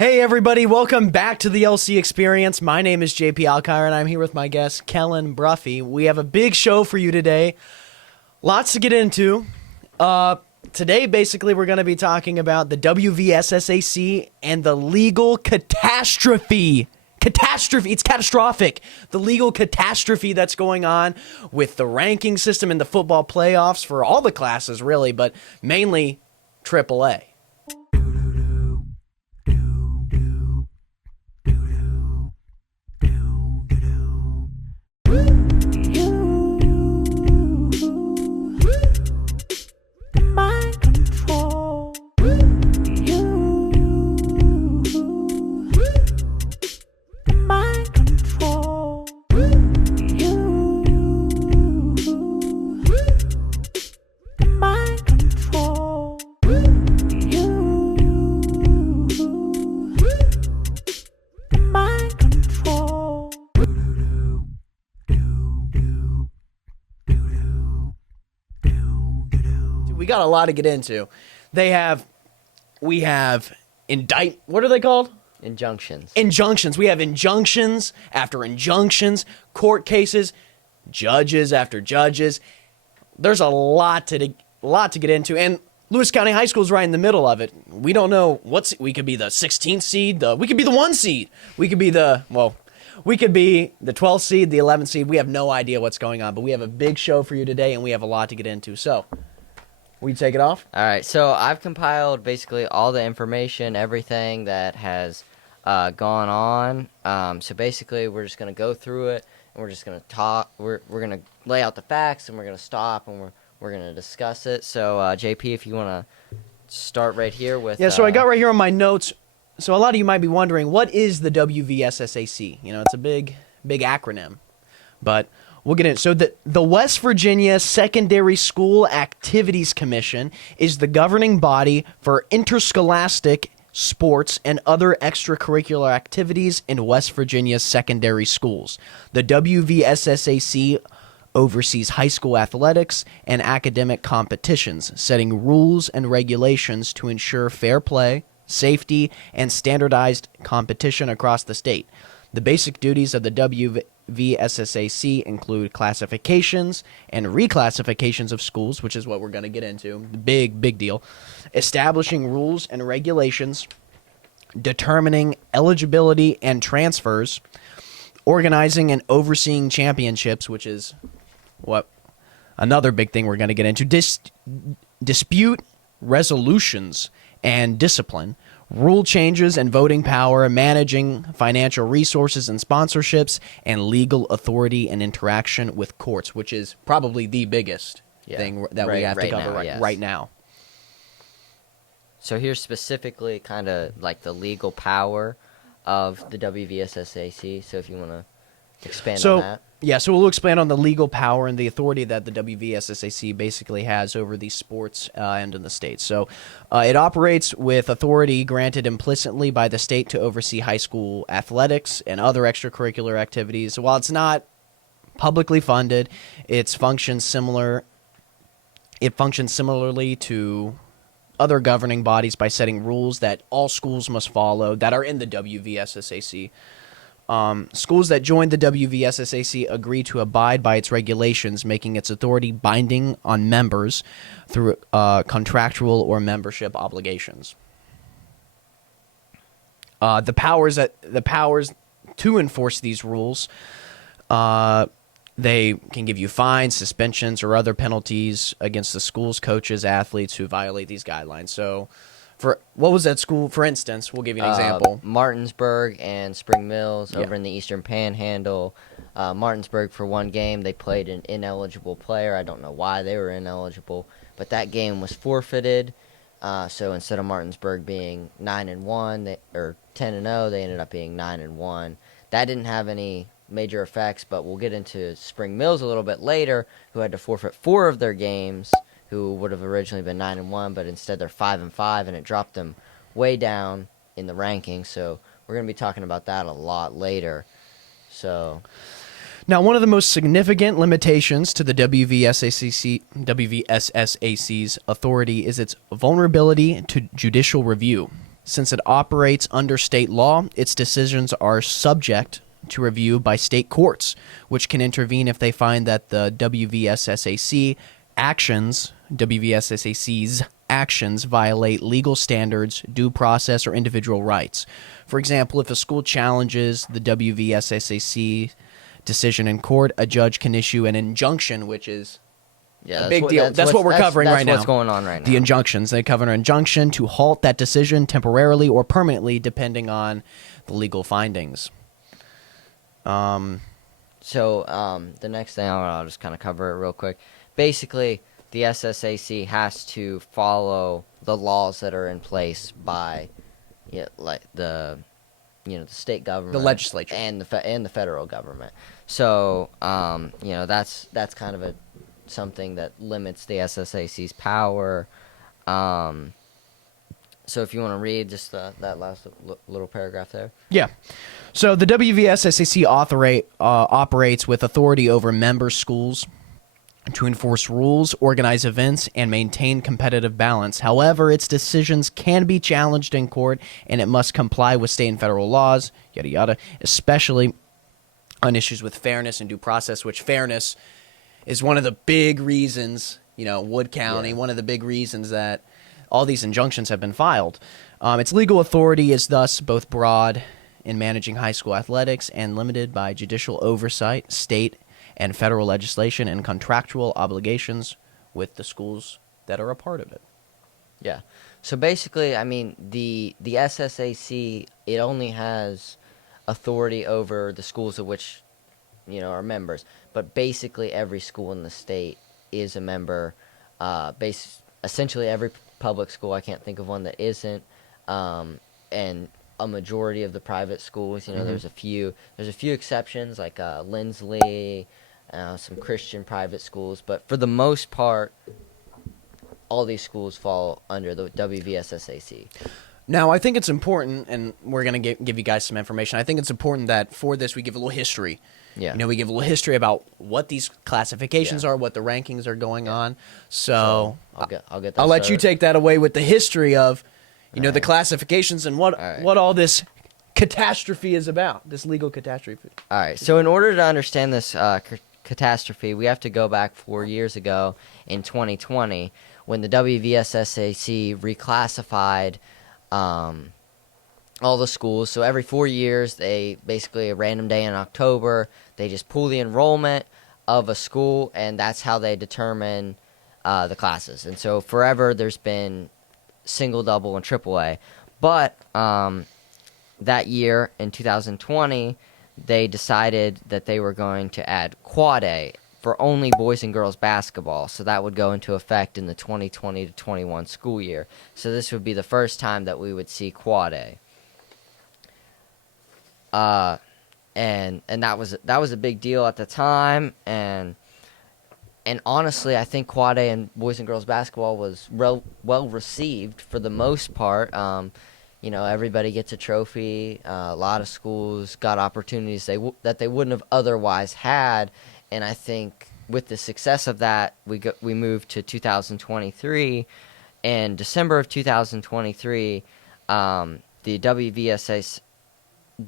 Hey everybody, welcome back to the LC Experience. My name is JP Alkire and I'm here with my guest, Kellen Bruffy. We have a big show for you today. Lots to get into. Today, basically, we're going to be talking about the WVSSAC and the legal catastrophe. It's catastrophic. The legal catastrophe that's going on with the ranking system in the football playoffs for all the classes, really, but mainly AAA. We got a lot to get into. We have what are they called? Injunctions. Injunctions. We have injunctions after injunctions, court cases, judges after judges. There's a lot to get into, and Lewis County High School is right in the middle of it. We don't know we could be the 16th seed, we could be the 1 seed, we could be the 12th seed, the 11th seed. We have no idea what's going on, but we have a big show for you today, and we have a lot to get into. So, will you take it off? All right, so I've compiled basically all the information, everything that has gone on. So basically, we're just going to go through it, and we're just going to talk. We're going to lay out the facts, and we're going to stop, and we're going to discuss it. So, JP, if you want to start right here with... Yeah, so I got right here on my notes. So a lot of you might be wondering, what is the WVSSAC? You know, it's a big acronym, but... we'll get in. So the West Virginia Secondary School Activities Commission is the governing body for interscholastic sports and other extracurricular activities in West Virginia's secondary schools. The WVSSAC oversees high school athletics and academic competitions, setting rules and regulations to ensure fair play, safety, and standardized competition across the state. The basic duties of the WVSSAC include classifications and reclassifications of schools, which is what we're going to get into. Big deal. Establishing rules and regulations, determining eligibility and transfers, organizing and overseeing championships, which is what another big thing we're going to get into. Dispute resolutions and discipline, rule changes and voting power, managing financial resources and sponsorships, and legal authority and interaction with courts, which is probably the biggest thing that we have to cover right now. So here's specifically kind of like the legal power of the WVSSAC. So if you want to expand on that. Yeah, so we'll expand on the legal power and the authority that the WVSSAC basically has over the sports and in the state. So it operates with authority granted implicitly by the state to oversee high school athletics and other extracurricular activities. While it's not publicly funded, it functions similarly to other governing bodies by setting rules that all schools must follow that are in the WVSSAC. Schools that join the WVSSAC agree to abide by its regulations, making its authority binding on members through contractual or membership obligations. The powers to enforce these rules, they can give you fines, suspensions, or other penalties against the school's coaches, athletes who violate these guidelines. So, what was that school? For instance, we'll give you an example. Martinsburg and Spring Mills over in the Eastern Panhandle. Martinsburg, for one game, they played an ineligible player. I don't know why they were ineligible, but that game was forfeited. So instead of Martinsburg being 9-1 or 10-0, they ended up being 9-1. That didn't have any major effects, but we'll get into Spring Mills a little bit later, who had to forfeit 4 of their games, who would have originally been 9-1, but instead they're 5-5, and it dropped them way down in the rankings. So we're going to be talking about that a lot later. So now, one of the most significant limitations to the WVSSAC's authority is its vulnerability to judicial review. Since it operates under state law, its decisions are subject to review by state courts, which can intervene if they find that the WVSSAC's actions violate legal standards, due process, or individual rights. For example, if a school challenges the WVSSAC decision in court, a judge can issue an injunction, which is a big deal. That's what we're covering right now. That's what's going on right now. The injunctions. They cover an injunction to halt that decision temporarily or permanently, depending on the legal findings. The next thing I'll just kind of cover it real quick. Basically, the SSAC has to follow the laws that are in place by, the state government, The legislature, and the federal government. So, that's kind of something that limits the SSAC's power. So, if you want to read just that last little paragraph there. Yeah. So the WVSSAC operates with authority over member schools to enforce rules, organize events, and maintain competitive balance. However, its decisions can be challenged in court, and it must comply with state and federal laws, yada yada, especially on issues with fairness and due process, which fairness is one of the big reasons, Wood County, one of the big reasons that all these injunctions have been filed. Its legal authority is thus both broad in managing high school athletics and limited by judicial oversight, state and federal legislation, and contractual obligations with the schools that are a part of it. Yeah. So basically, the SSAC, it only has authority over the schools of which, are members. But basically, every school in the state is a member. Essentially, every public school. I can't think of one that isn't. And a majority of the private schools, there's a few exceptions like Lindsley, some Christian private schools, but for the most part, all these schools fall under the WVSSAC. Now, I think it's important, and we're going to give you guys some information. I think it's important that for this we give a little history. Yeah. We give a little history about what these classifications are, what the rankings are going on. So I'll get that. I'll let you take that away with the history of, the classifications and what all this catastrophe is about, this legal catastrophe. All right. So in order to understand this catastrophe, we have to go back 4 years ago in 2020 when the WVSSAC reclassified all the schools. So every 4 years, they basically a random day in October, they just pull the enrollment of a school, and that's how they determine the classes. And so forever, there's been single, double, and AAA. But that year in 2020, they decided that they were going to add Quad A for only boys and girls basketball. So that would go into effect in the 2020 to 21 school year. So this would be the first time that we would see Quad A. And that was a big deal at the time, and honestly, I think Quad A and boys and girls basketball was well received for the most part. Everybody gets a trophy. A lot of schools got opportunities that they wouldn't have otherwise had, and I think with the success of that, we moved to 2023. In December of 2023, the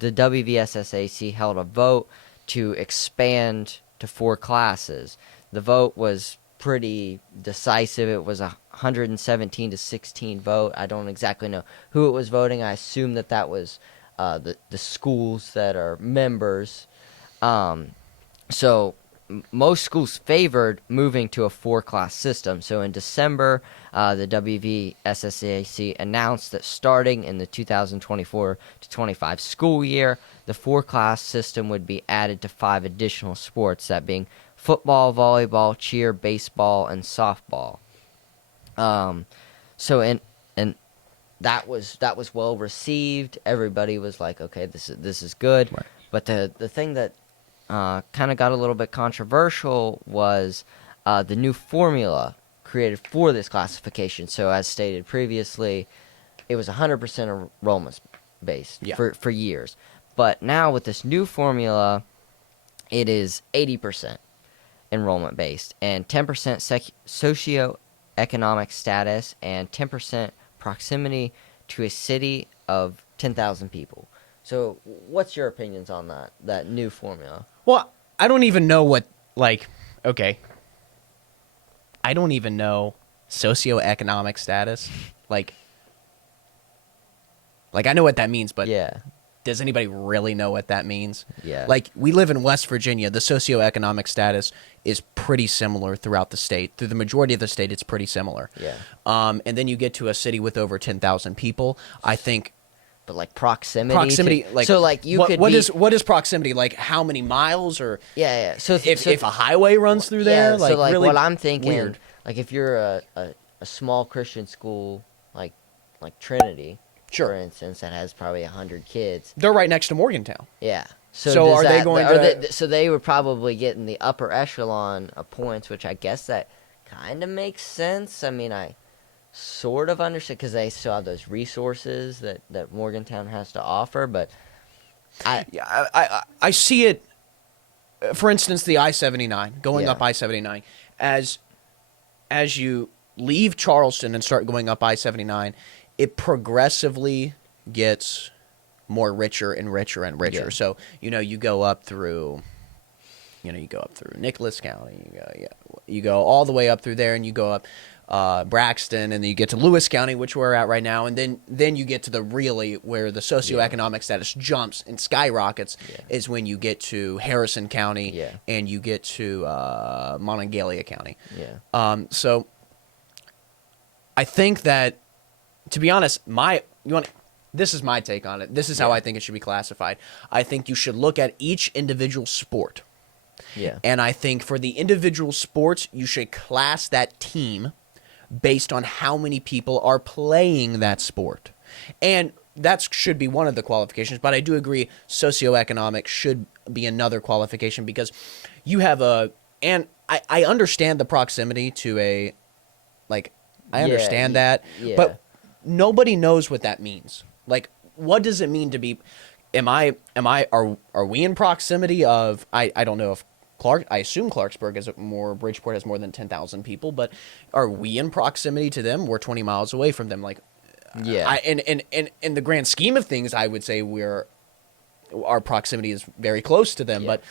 WVSSAC held a vote to expand to 4 classes. The vote was pretty decisive. It was a 117 to 16 vote. I don't exactly know who it was voting. I assume that was the schools that are members. So most schools favored moving to a 4-class system. So in December, the WVSSAC announced that starting in the 2024 to 25 school year, the 4-class system would be added to 5 additional sports, that being football, volleyball, cheer, baseball, and softball. So that was well received. Everybody was like, okay, this is good. Right. But the thing that kind of got a little bit controversial was the new formula created for this classification. So as stated previously, it was 100% enrollment based for years. But now with this new formula, it is 80% enrollment based and 10% socioeconomic status and 10% proximity to a city of 10,000 people. So what's your opinions on that new formula? Well, I don't even know what, like, okay. I don't even know socioeconomic status. Like I know what that means, but Yeah. does anybody really know what that means? Yeah. Like, we live in West Virginia. The socioeconomic status is pretty similar throughout the state. Through the majority of the state, it's pretty similar. Yeah. And then you get to a city with over 10,000 people. I think But like proximity. like, so like you could what is proximity? Like, how many miles, or yeah. So if a highway runs through there? Yeah, Like, so like really what I'm thinking, weird. like if you're a small Christian school like Trinity, Sure. for instance, that has probably 100 kids. They're right next to Morgantown. Yeah. So does are they going to- so they would probably get in the upper echelon of points, which I guess that kind of makes sense. I mean, I sort of understand because they still have those resources that Morgantown has to offer, but Yeah, I see it. For instance, the I-79, going Yeah. up I-79, as you leave Charleston and start going up I-79, it progressively gets more richer and richer and richer. Yeah. So, you go up through, Nicholas County, you go all the way up through there, and you go up Braxton, and then you get to Lewis County, which we're at right now, and then you get to where the socioeconomic status jumps and skyrockets is when you get to Harrison County and you get to Monongalia County. yeah. So I think that, to be honest, this is my take on it. This is how I think it should be classified. I think you should look at each individual sport. Yeah. And I think for the individual sports, you should class that team based on how many people are playing that sport. And that should be one of the qualifications. But I do agree socioeconomic should be another qualification, because you have and I understand the proximity to I understand that. Yeah. But nobody knows what that means. Like, what does it mean to be, are we in proximity of, I don't know if I assume Clarksburg Bridgeport has more than 10,000 people, but are we in proximity to them? We're 20 miles away from them. Like, Yeah. in the grand scheme of things, I would say our proximity is very close to them, Yeah. but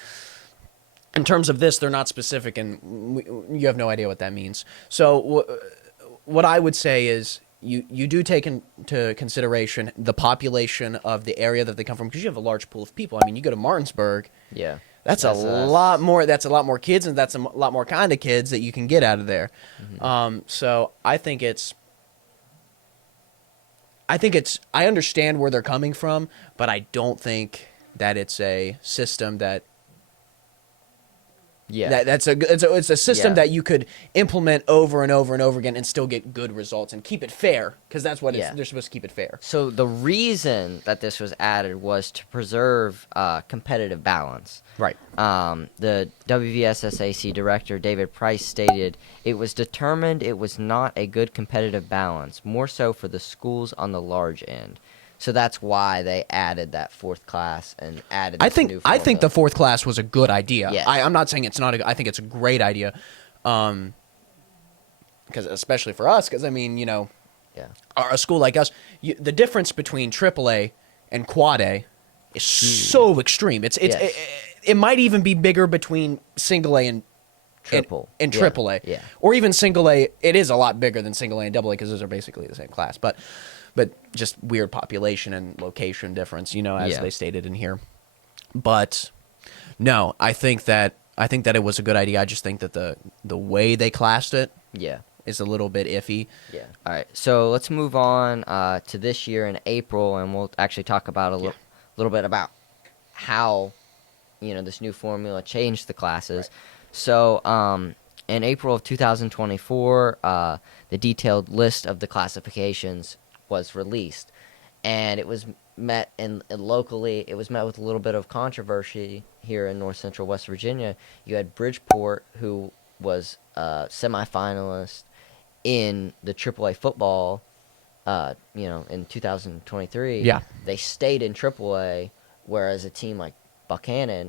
in terms of this, they're not specific, and you have no idea what that means. So what I would say is, you do take into consideration the population of the area that they come from, because you have a large pool of people. I mean, you go to Martinsburg. Yeah. That's a lot more. That's a lot more kids, and that's a lot more kind of kids that you can get out of there. Mm-hmm. So I think it's. I understand where they're coming from, but I don't think that it's a system that. Yeah. It's a system Yeah. that you could implement over and over and over again and still get good results and keep it fair, because that's what they're supposed to keep it fair. So the reason that this was added was to preserve competitive balance. Right. The WVSSAC director, David Price, stated, "It was determined it was not a good competitive balance, more so for the schools on the large end." So that's why they added that fourth class and added this new I think formula. the fourth class was a good idea. Yes. I'm not saying it's not. I think it's a great idea, because especially for us, because I mean, Yeah. a school like us, the difference between AAA and Quad A is so extreme. Yes. It might even be bigger between single A and Triple. and Yeah. triple A, Yeah. or even single A. It is a lot bigger than single A and double A, because those are basically the same class, but just weird population and location difference, as they stated in here. But no, I think that it was a good idea. I just think that the way they classed it Yeah. is a little bit iffy. Yeah. All right. So let's move on to this year in April, and we'll actually talk about a little bit about how this new formula changed the classes. Right. So in April of 2024, the detailed list of the classifications was released, and it was met locally. It was met with a little bit of controversy here in North Central West Virginia. You had Bridgeport, who was a semifinalist in the AAA football, in 2023. Yeah. They stayed in AAA, whereas a team like Buchanan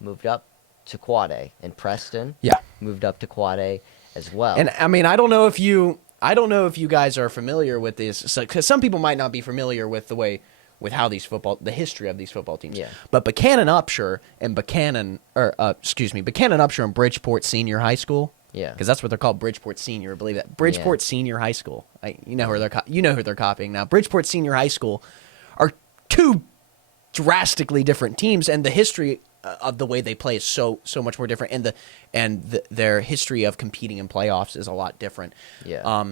moved up to Quad A, and Preston Yeah. moved up to Quad A as well. And I mean, I don't know if you I don't know if you guys are familiar with this, because some people might not be familiar with how the history of these football teams. Yeah. But Buchanan Upshur and Buchanan Upshur and Bridgeport Senior High School. Yeah. Because that's what they're called, Bridgeport Senior. I believe that Bridgeport Senior High School. You know who they're copying now. Bridgeport Senior High School are two drastically different teams, and the history of the way they play is so much more different, and their history of competing in playoffs is a lot different. Yeah.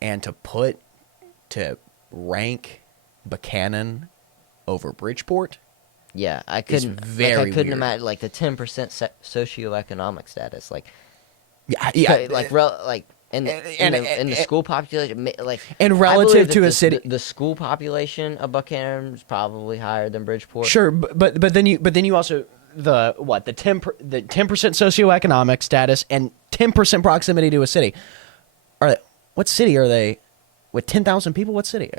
And to rank Buchanan over Bridgeport. Yeah, I couldn't weird. imagine like the 10% socioeconomic status, like Yeah, like in the school population, like and I relative believe that to a city, the school population of Buchanan is probably higher than Bridgeport. Sure, but then you also the 10% socioeconomic status and 10% proximity to a city. What city are they? With 10,000 people, what city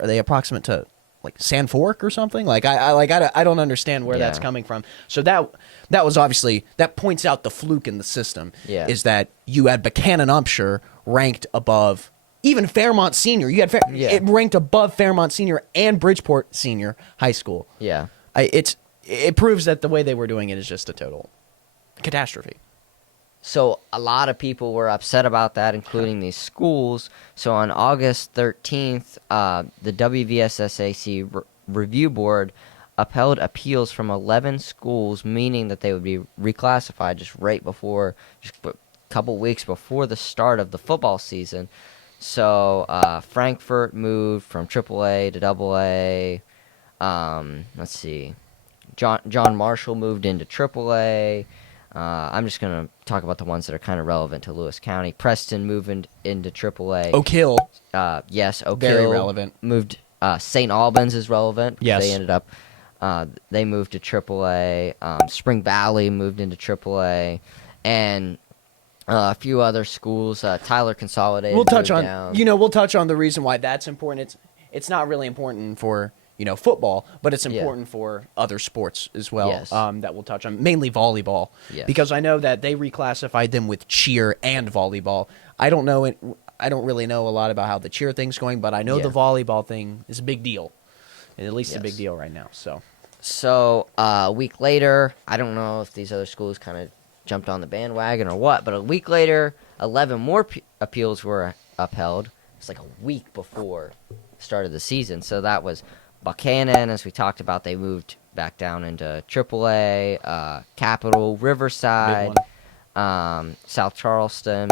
are they approximate to? Like San Fork or something? Like I don't understand where that's coming from. So that was obviously, that points out the fluke in the system. Yeah. Is that you had Buchanan Upshur ranked above even Fairmont Senior. You had it ranked above Fairmont Senior and Bridgeport Senior High School. Yeah. It proves that the way they were doing it is just a total catastrophe. So a lot of people were upset about that, including these schools. So on August 13th, the WVSSAC Review Board upheld appeals from 11 schools, meaning that they would be reclassified just a couple weeks before the start of the football season. So Frankfurt moved from AAA to AA. Let's see. John Marshall moved into AAA. I'm just going to talk about the ones that are kind of relevant to Lewis County. Preston moved into AAA. Oak Hill. Yes, Oak Very Hill relevant. Moved. St. Albans is relevant. Yes. They ended up, they moved to AAA. Spring Valley moved into AAA. And a few other schools. Tyler Consolidated. We'll touch down. on the reason why that's important. It's not really important for football, but it's important for other sports as well. Yes. That we'll touch on, mainly volleyball, because I know that they reclassified them with cheer and volleyball. I don't really know a lot about how the cheer thing's going, but I know the volleyball thing is a big deal, at least a big deal right now. So a week later, I don't know if these other schools kind of jumped on the bandwagon or what, but a week later, 11 more appeals were upheld. It's like a week before the start of the season, so that was Buchanan, as we talked about. They moved back down into AAA, Capital, Riverside, South Charleston,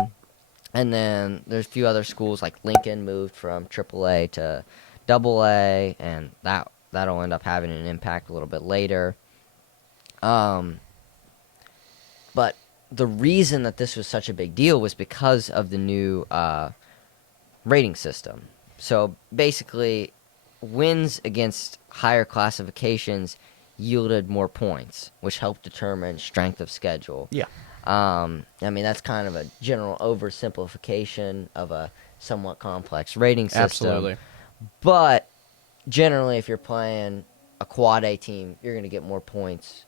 and then there's a few other schools like Lincoln moved from AAA to AA, and that'll end up having an impact a little bit later. But the reason that this was such a big deal was because of the new rating system. So basically, wins against higher classifications yielded more points, which helped determine strength of schedule. Yeah. I mean, that's kind of a general oversimplification of a somewhat complex rating system. Absolutely. But generally, if you're playing a quad A team, you're going to get more points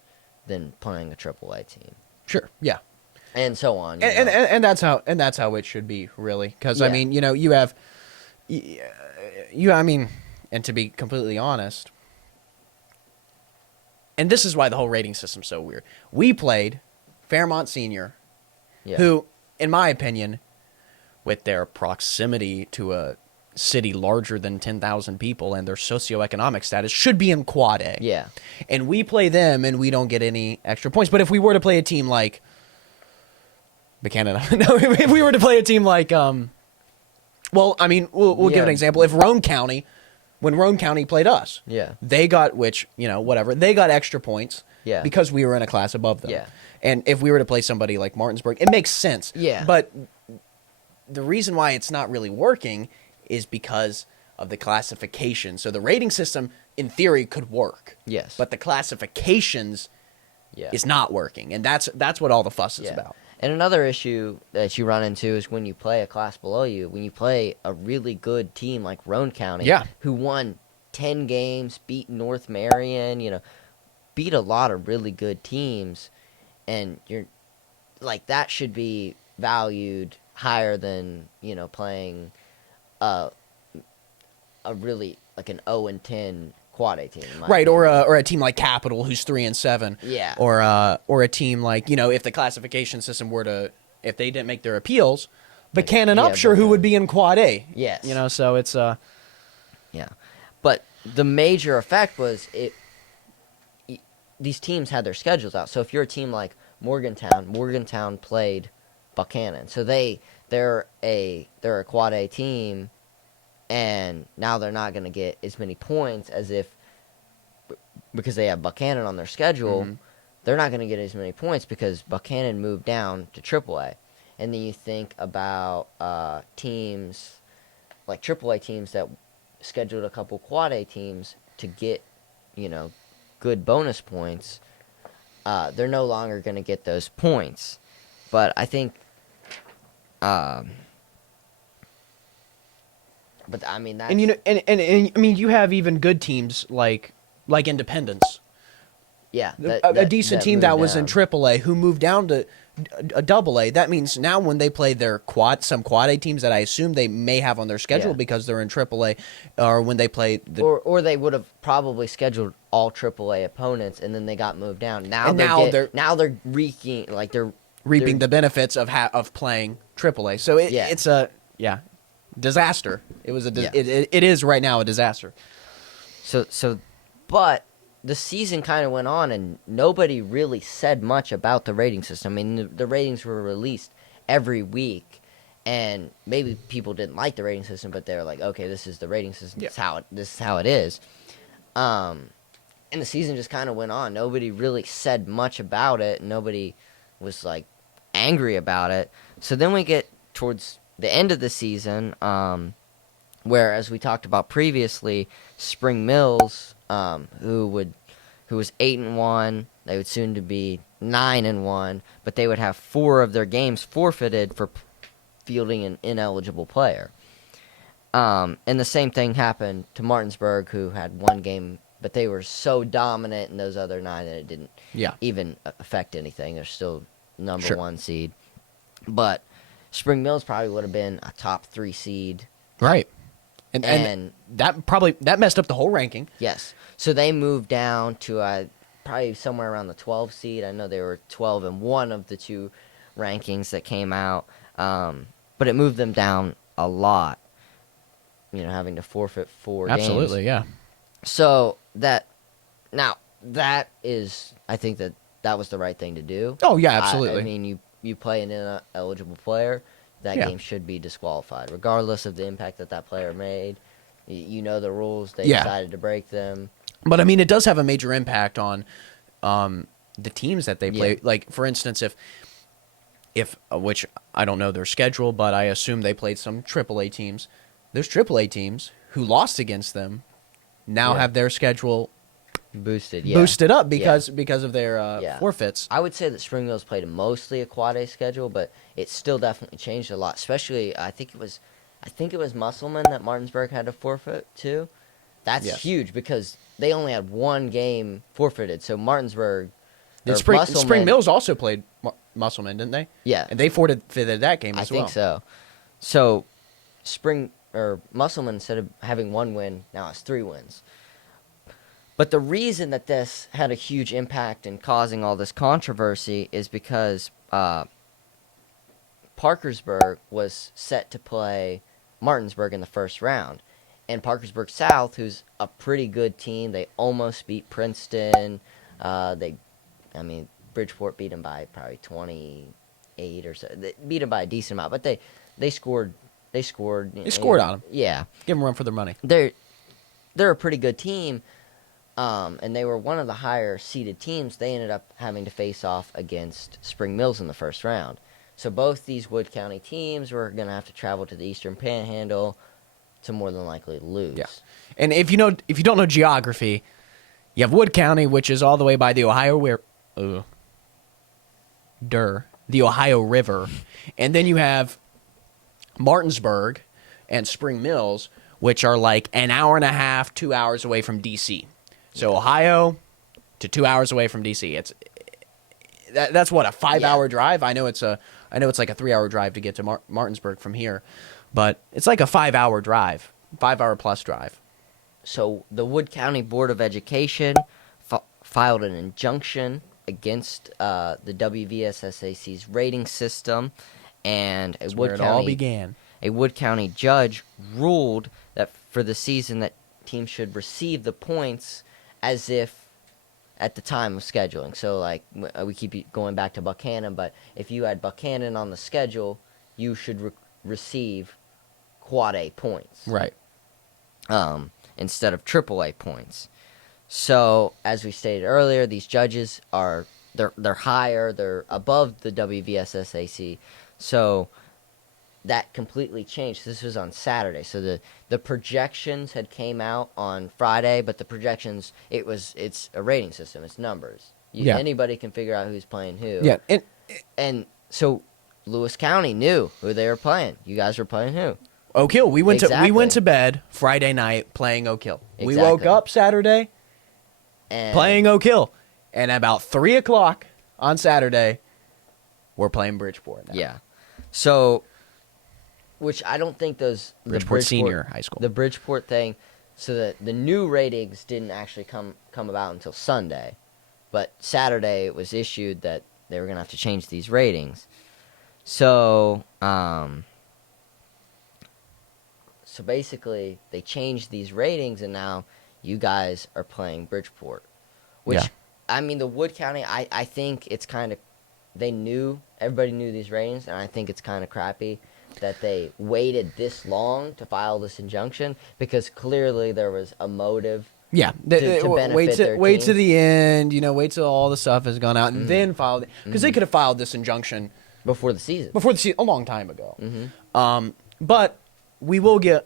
than playing a AAA team. Sure. Yeah. And so on. And that's how it should be, really. Because I mean, you have, and to be completely honest, and this is why the whole rating system's so weird. We played Fairmont Senior, who, in my opinion, with their proximity to a city larger than 10,000 people and their socioeconomic status, should be in Quad A. Yeah. And we play them, and we don't get any extra points. But if we were to play a team like Buchanan, no, if we were to play a team like, we'll give an example. If Roane County, when Roane County played us, they got, they got extra points because we were in a class above them. Yeah. And if we were to play somebody like Martinsburg, it makes sense. Yeah. But the reason why it's not really working is because of the classification. So the rating system, in theory, could work. Yes. But the classifications is not working. And that's what all the fuss is about. And another issue that you run into is when you play a class below you, when you play a really good team like Roane County, who won 10 games, beat North Marion, beat a lot of really good teams, and you're like, that should be valued higher than playing a really like an 0-10 quad A team. Right, or a team like Capital who's 3-7. Yeah. Or a team like if the classification system if they didn't make their appeals, Buchanan Upshur who would be in quad A. Yes. So it's Yeah, but the major effect was these teams had their schedules out. So if you're a team like Morgantown played Buchanan, so they're a quad A team, and now they're not going to get as many points as because they have Buchanan on their schedule. Mm-hmm. They're not going to get as many points because Buchanan moved down to AAA. And then you think about teams like AAA teams that scheduled a couple quad A teams to get, good bonus points. They're no longer going to get those points. But I think, but I mean that's, and I mean you have even good teams like Independence. Yeah, a decent team that was in down. AAA who moved down to a AA. That means now when they play some quad A teams that I assume they may have on their schedule because they're in AAA, or when they play or they would have probably scheduled all AAA opponents and then they got moved down. Now they're reaping the benefits of playing AAA. So it's a disaster. It was it is right now a disaster. But the season kind of went on, and nobody really said much about the rating system. I mean, the ratings were released every week, and maybe people didn't like the rating system, but they were like, okay, this is the rating system. Yeah. This is how it is. And the season just kind of went on. Nobody really said much about it. Nobody was, like, angry about it. So then we get towards the end of the season, where, as we talked about previously, Spring Mills, who was 8-1, they would soon to be 9-1, but they would have 4 of their games forfeited for fielding an ineligible player. And the same thing happened to Martinsburg, who had 1 game, but they were so dominant in those other 9 that it didn't even affect anything. They're still number 1 seed. But Spring Mills probably would have been a top 3 seed. Right. And that messed up the whole ranking. Yes. So they moved down to probably somewhere around the 12 seed. I know they were 12 in one of the 2 rankings that came out. But it moved them down a lot, having to forfeit 4 games. Absolutely, yeah. So that is, I think that was the right thing to do. Oh, yeah, absolutely. I mean, you play an ineligible player, that game should be disqualified, regardless of the impact that player made. You know the rules. They decided to break them. But, I mean, it does have a major impact on the teams that they play. Like, for instance, if which I don't know their schedule, but I assume they played some AAA teams. There's AAA teams who lost against them now have their schedule boosted up because of their forfeits. I would say that Spring Mills played mostly a quad A schedule, but it still definitely changed a lot. Especially, I think it was Musselman that Martinsburg had to forfeit too. That's huge because they only had 1 game forfeited. So Martinsburg, Spring Mills also played Musselman, didn't they? Yeah, and they forfeited that game as well. I think so. So Musselman, instead of having 1 win, now has 3 wins. But the reason that this had a huge impact in causing all this controversy is because Parkersburg was set to play Martinsburg in the first round. And Parkersburg South, who's a pretty good team, they almost beat Princeton. Bridgeport beat them by probably 28 or so. They beat them by a decent amount, but they scored. They scored on them. Yeah. Give them a run for their money. They're a pretty good team. And they were one of the higher seeded teams. They ended up having to face off against Spring Mills in the first round. So both these Wood County teams were going to have to travel to the Eastern Panhandle to more than likely lose. Yeah. And if you don't know geography, you have Wood County, which is all the way by the the Ohio River, and then you have Martinsburg and Spring Mills, which are like an hour and a half, 2 hours away from D.C. So Ohio to 2 hours away from D.C. That's what, a 5-hour drive? I know it's a I know it's like a 3-hour drive to get to Martinsburg from here, but it's like a 5-hour drive, 5-hour plus drive. So the Wood County Board of Education filed an injunction against the WVSSAC's rating system, and That's where it all began. A Wood County judge ruled that for the season that teams should receive the points as if at the time of scheduling. So, like, we keep going back to Buchanan, but if you had Buchanan on the schedule, you should receive quad A points. Right. Instead of AAA points. So, as we stated earlier, these judges they're higher, they're above the WVSSAC. So that completely changed. This was on Saturday. So the projections had came out on Friday, but the projections it's a rating system. It's numbers. Anybody can figure out who's playing who. Yeah. And so Lewis County knew who they were playing. You guys were playing who? Oak Hill. We went Exactly. to bed Friday night playing Oak Hill. Exactly. We woke up Saturday And playing Oak Hill, and about 3:00 on Saturday, we're playing Bridgeport. Now. Yeah. So, which I don't think Bridgeport Senior High School. The Bridgeport thing, so that the new ratings didn't actually come about until Sunday, but Saturday it was issued that they were gonna have to change these ratings. So, so basically they changed these ratings, and now you guys are playing Bridgeport, which I mean the Wood County. I think it's kind of everybody knew these ratings, and I think it's kind of crappy that they waited this long to file this injunction, because clearly there was a motive. Yeah, to benefit wait to team. the end. Wait till all the stuff has gone out, and then file it, because they could have filed this injunction Before the season. a long time ago. But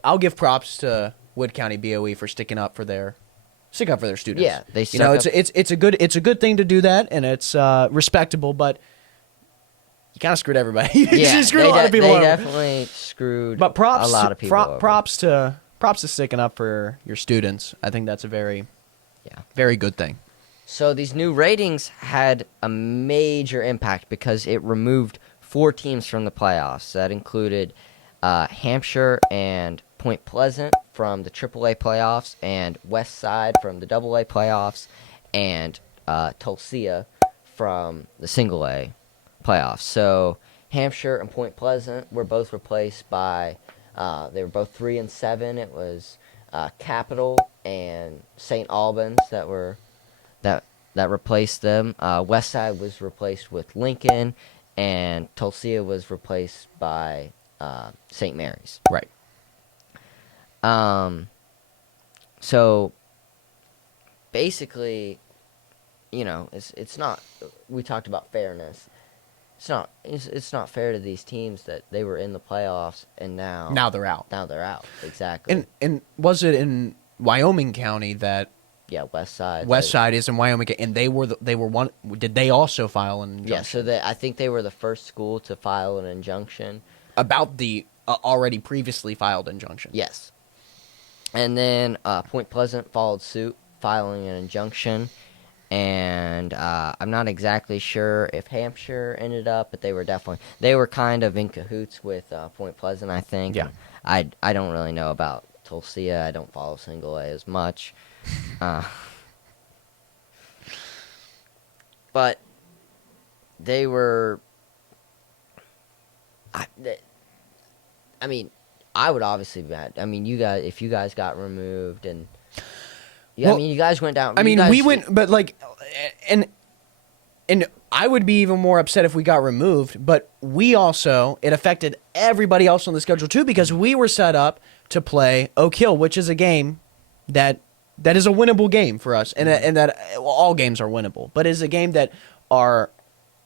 I'll give props to Wood County BOE for sticking up for their students. Yeah, they stuck up. it's a good thing to do that, and it's respectable, but you kind of screwed everybody. You screwed a lot of people They over. definitely screwed But a lot of people over. props to sticking up for your students. I think that's a very good thing. So these new ratings had a major impact because it removed 4 teams from the playoffs. That included Hampshire and Point Pleasant from the AAA playoffs, and West Side from the AA playoffs, and Tulsia from the Single A playoffs. So Hampshire and Point Pleasant were both replaced by they were both 3 and 7. It was Capital and St. Albans that replaced them. West Side was replaced with Lincoln, and Tulsia was replaced by St. Mary's. Right. So basically, it's not. We talked about fairness. It's not fair to these teams that they were in the playoffs and now they're out. Now they're out. Exactly. And was it in Wyoming County that West Side. West Side is in Wyoming, and they were one? Did they also file an injunction? Yeah. So I think they were the first school to file an injunction about the already previously filed injunction. Yes. And then Point Pleasant followed suit, filing an injunction. And I'm not exactly sure if Hampshire ended up, but they were kind of in cahoots with Point Pleasant, I think. Yeah. And I don't really know about Tulsia. I don't follow Single A as much. But they were. I mean, I would obviously be mad. I mean, if you guys got removed and. Yeah, Well, you guys went down. We went, but and I would be even more upset if we got removed. But it affected everybody else on the schedule too, because we were set up to play Oak Hill, which is a game that is a winnable game for us, and that all games are winnable, but is a game that are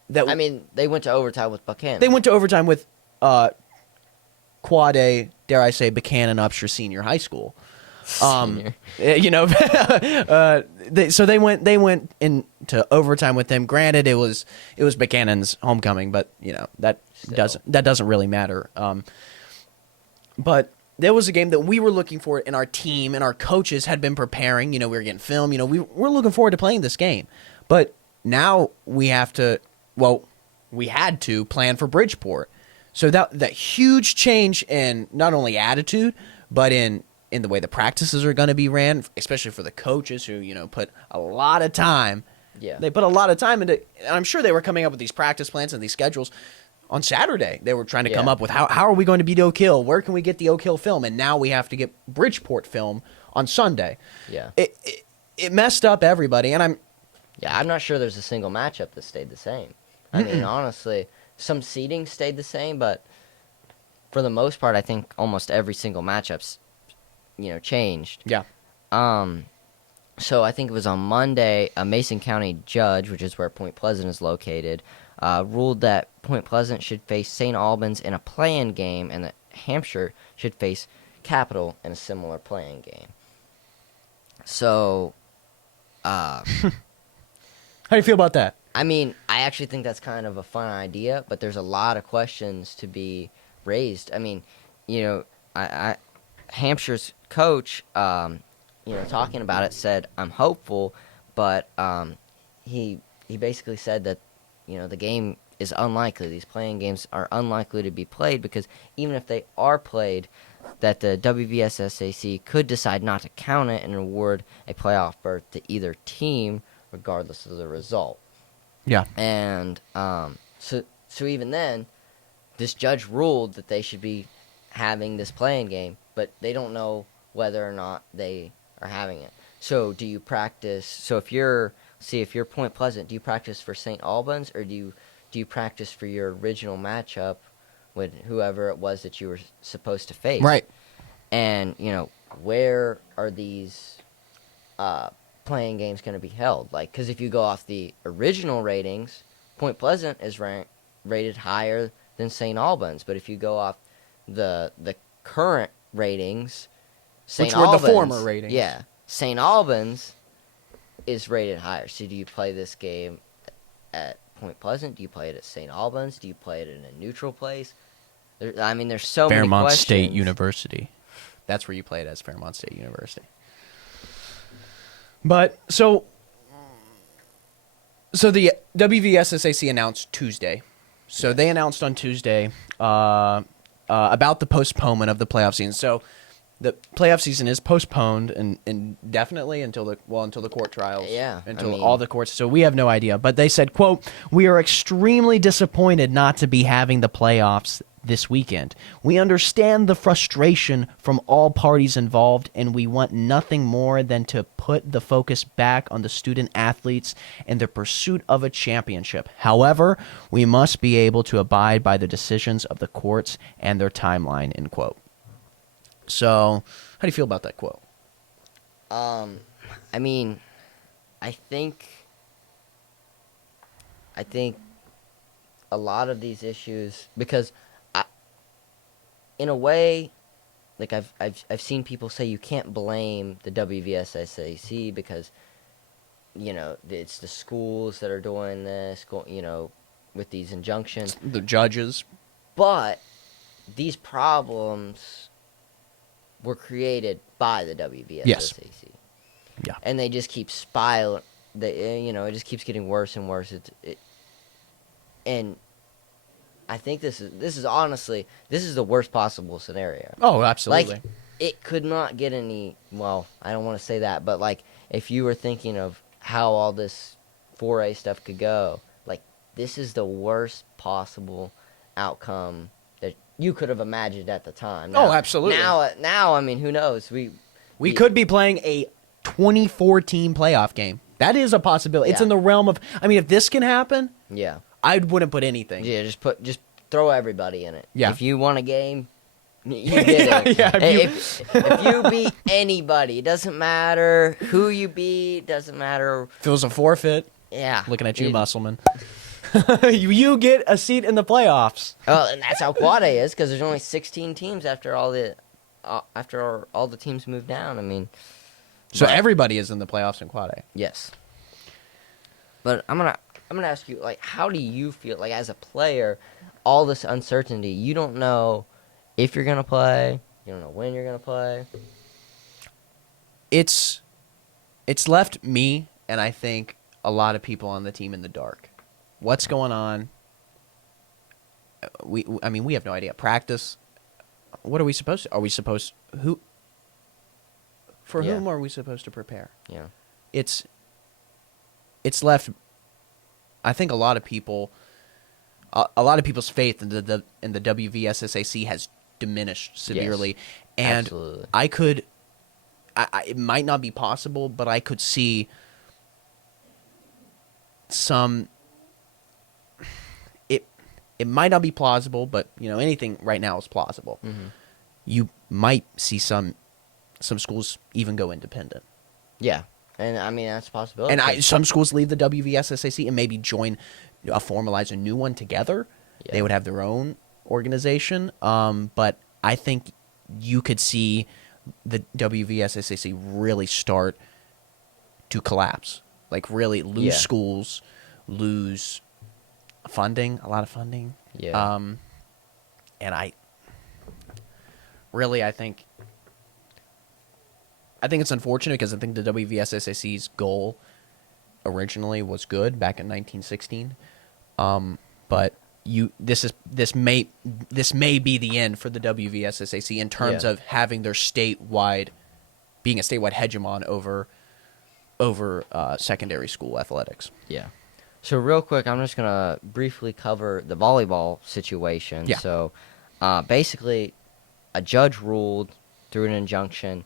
that. I mean, they went to overtime with Buchanan. They went to overtime with Quad A, dare I say, Buchanan Upshur Senior High School. Senior. So they went into overtime with them. Granted, it was Buchanan's homecoming, but that doesn't really matter. But there was a game that we were looking for, and our team and our coaches had been preparing. We were getting film. We're looking forward to playing this game, but now we have to. Well, we had to plan for Bridgeport. So that huge change in not only attitude, but in the way the practices are going to be ran, especially for the coaches who, put a lot of time. Yeah. They put a lot of time into, and I'm sure they were coming up with these practice plans and these schedules on Saturday. They were trying to come up with how are we going to beat Oak Hill? Where can we get the Oak Hill film? And now we have to get Bridgeport film on Sunday. Yeah. It messed up everybody, and I'm not sure there's a single matchup that stayed the same. I mean, honestly, some seeding stayed the same, but for the most part, I think almost every single matchup's, changed. Yeah. So I think it was on Monday, a Mason County judge, which is where Point Pleasant is located, ruled that Point Pleasant should face St. Albans in a play-in game, and that Hampshire should face Capital in a similar play-in game. So, how do you feel about that? I mean, I actually think that's kind of a fun idea, but there's a lot of questions to be raised. I mean, Hampshire's coach, talking about it, said, I'm hopeful, but he basically said that, the game is unlikely. These playing games are unlikely to be played because even if they are played, that the WVSSAC could decide not to count it and award a playoff berth to either team, regardless of the result. Yeah. And so even then, this judge ruled that they should be having this playing game, but they don't know whether or not they are having it. So do you practice? So if you're Point Pleasant, do you practice for St. Albans, or do you practice for your original matchup with whoever it was that you were supposed to face? Right. And where are these playing games going to be held? Like, because if you go off the original ratings, Point Pleasant is rated higher than St. Albans, but if you go off the current ratings, Which were the former ratings. Yeah, St. Albans is rated higher. So do you play this game at Point Pleasant? Do you play it at St. Albans? Do you play it in a neutral place? There's so many questions. Fairmont State University. That's where you play it, as Fairmont State University. But so the WVSSAC announced Tuesday. So they announced on Tuesday about the postponement of the playoff season. So the playoff season is postponed indefinitely until the court trials. Yeah. All the courts. So we have no idea. But they said, quote, "We are extremely disappointed not to be having the playoffs this weekend. We understand the frustration from all parties involved, and we want nothing more than to put the focus back on the student athletes and the pursuit of a championship. However, we must be able to abide by the decisions of the courts and their timeline," end quote. So, how do you feel about that quote? I mean, I think a lot of these issues, because in a way, like I've seen people say you can't blame the WVSSAC because it's the schools that are doing this, with these injunctions, The judges. but these problems were created by the WVSSAC. Yes. Yeah. And they just keep spiraling. It just keeps getting worse and worse. And I think this is honestly the worst possible scenario. Oh, absolutely. Like, it could not get any. Well, I don't want to say that, but like, if you were thinking of how all this 4A stuff could go, like, this is the worst possible outcome that you could have imagined at the time. Now, absolutely. Now, I mean, who knows? We could be playing a 2014 playoff game. That is a possibility. It's Yeah. in the realm of. I mean, if this can happen, Yeah. I wouldn't put anything. Yeah, just throw everybody in it. Yeah. If you want a game, you get it. Yeah, If you beat anybody, it doesn't matter who you beat, doesn't matter. If it was a forfeit, Yeah. looking at you, Musselman. You get a seat in the playoffs. Oh, and that's how Quad A is, because there's only 16 teams after all the teams move down. I mean, So everybody is in the playoffs in Quad A. yes. But I'm gonna ask you, like, how do you feel, like, as a player, all this uncertainty? You don't know if you're gonna play. You don't know when you're gonna play. It's left me and I think a lot of people on the team in the dark. What's going on? I mean, we have no idea. Practice. What are we supposed to? Are we supposed who? For Yeah. whom are we supposed to prepare? Yeah. It's left. I think a lot of people, a lot of people's faith in the WVSSAC has diminished severely, and Absolutely. I could. It might not be possible, but I could see some. It might not be plausible, but anything right now is plausible. Mm-hmm. You might see some schools even go independent. Yeah, and I mean that's a possibility. And some schools leave the WVSSAC and maybe formalize a new one together. Yeah. They would have their own organization. But I think you could see the WVSSAC really start to collapse. Like really lose schools, lose funding, a lot of funding. Yeah. And I think it's unfortunate because I think the WVSSAC's goal originally was good back in 1916. But this may be the end for the WVSSAC in terms of having their being a statewide hegemon over secondary school athletics. Yeah. So real quick, I'm just gonna briefly cover the volleyball situation. Yeah. So, basically, a judge ruled through an injunction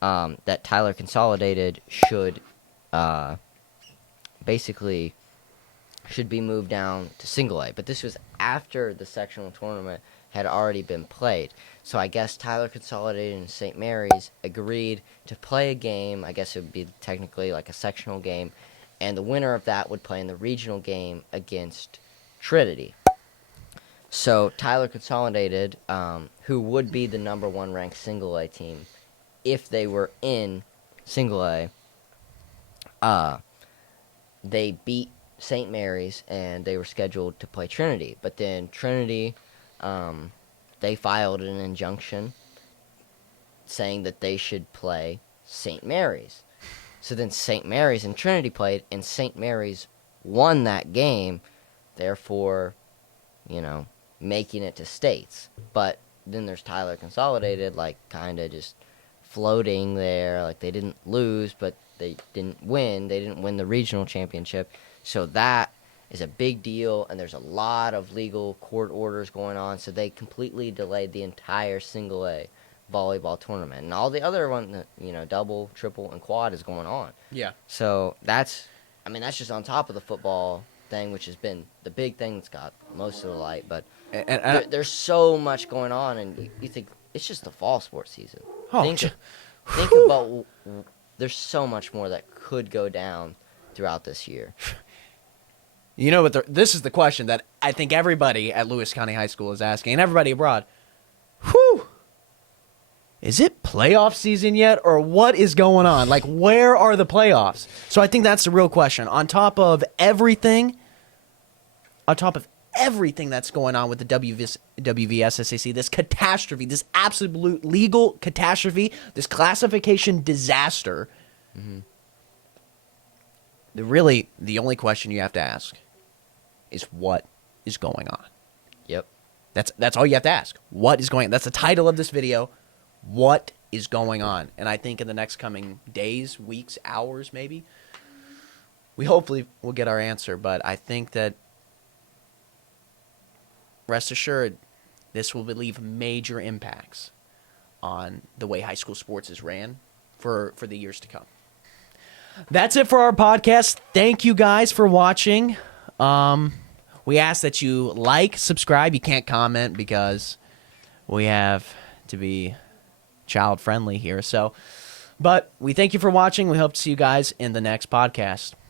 that Tyler Consolidated should be moved down to single A. But this was after the sectional tournament had already been played. So I guess Tyler Consolidated and St. Mary's agreed to play a game. I guess it would be technically like a sectional game. And the winner of that would play in the regional game against Trinity. So Tyler Consolidated, who would be the number 1 ranked single A team if they were in single A, they beat St. Mary's and they were scheduled to play Trinity. But then Trinity, they filed an injunction saying that they should play St. Mary's. So then St. Mary's and Trinity played, and St. Mary's won that game, therefore, making it to states. But then there's Tyler Consolidated, kind of just floating there. They didn't lose, but they didn't win. They didn't win the regional championship. So that is a big deal, and there's a lot of legal court orders going on. So they completely delayed the entire single A volleyball tournament, and all the other one, double, triple, and quad is going on. Yeah. So that's just on top of the football thing, which has been the big thing that's got most of the light. But there's so much going on, and you think it's just the fall sports season. Think about there's so much more that could go down throughout this year. But this is the question that I think everybody at Lewis County High School is asking, and everybody abroad. Whew. Is it playoff season yet, or what is going on? Where are the playoffs? So I think that's the real question. On top of everything that's going on with the WVSSAC, this catastrophe, this absolute legal catastrophe, this classification disaster, the only question you have to ask is what is going on? Yep. That's all you have to ask. What is going on? That's the title of this video. What is going on? And I think in the next coming days, weeks, hours, maybe, we hopefully will get our answer. But I think that, rest assured, this will leave major impacts on the way high school sports is ran for the years to come. That's it for our podcast. Thank you guys for watching. We ask that you subscribe. You can't comment because we have to be child friendly here. But we thank you for watching. We hope to see you guys in the next podcast.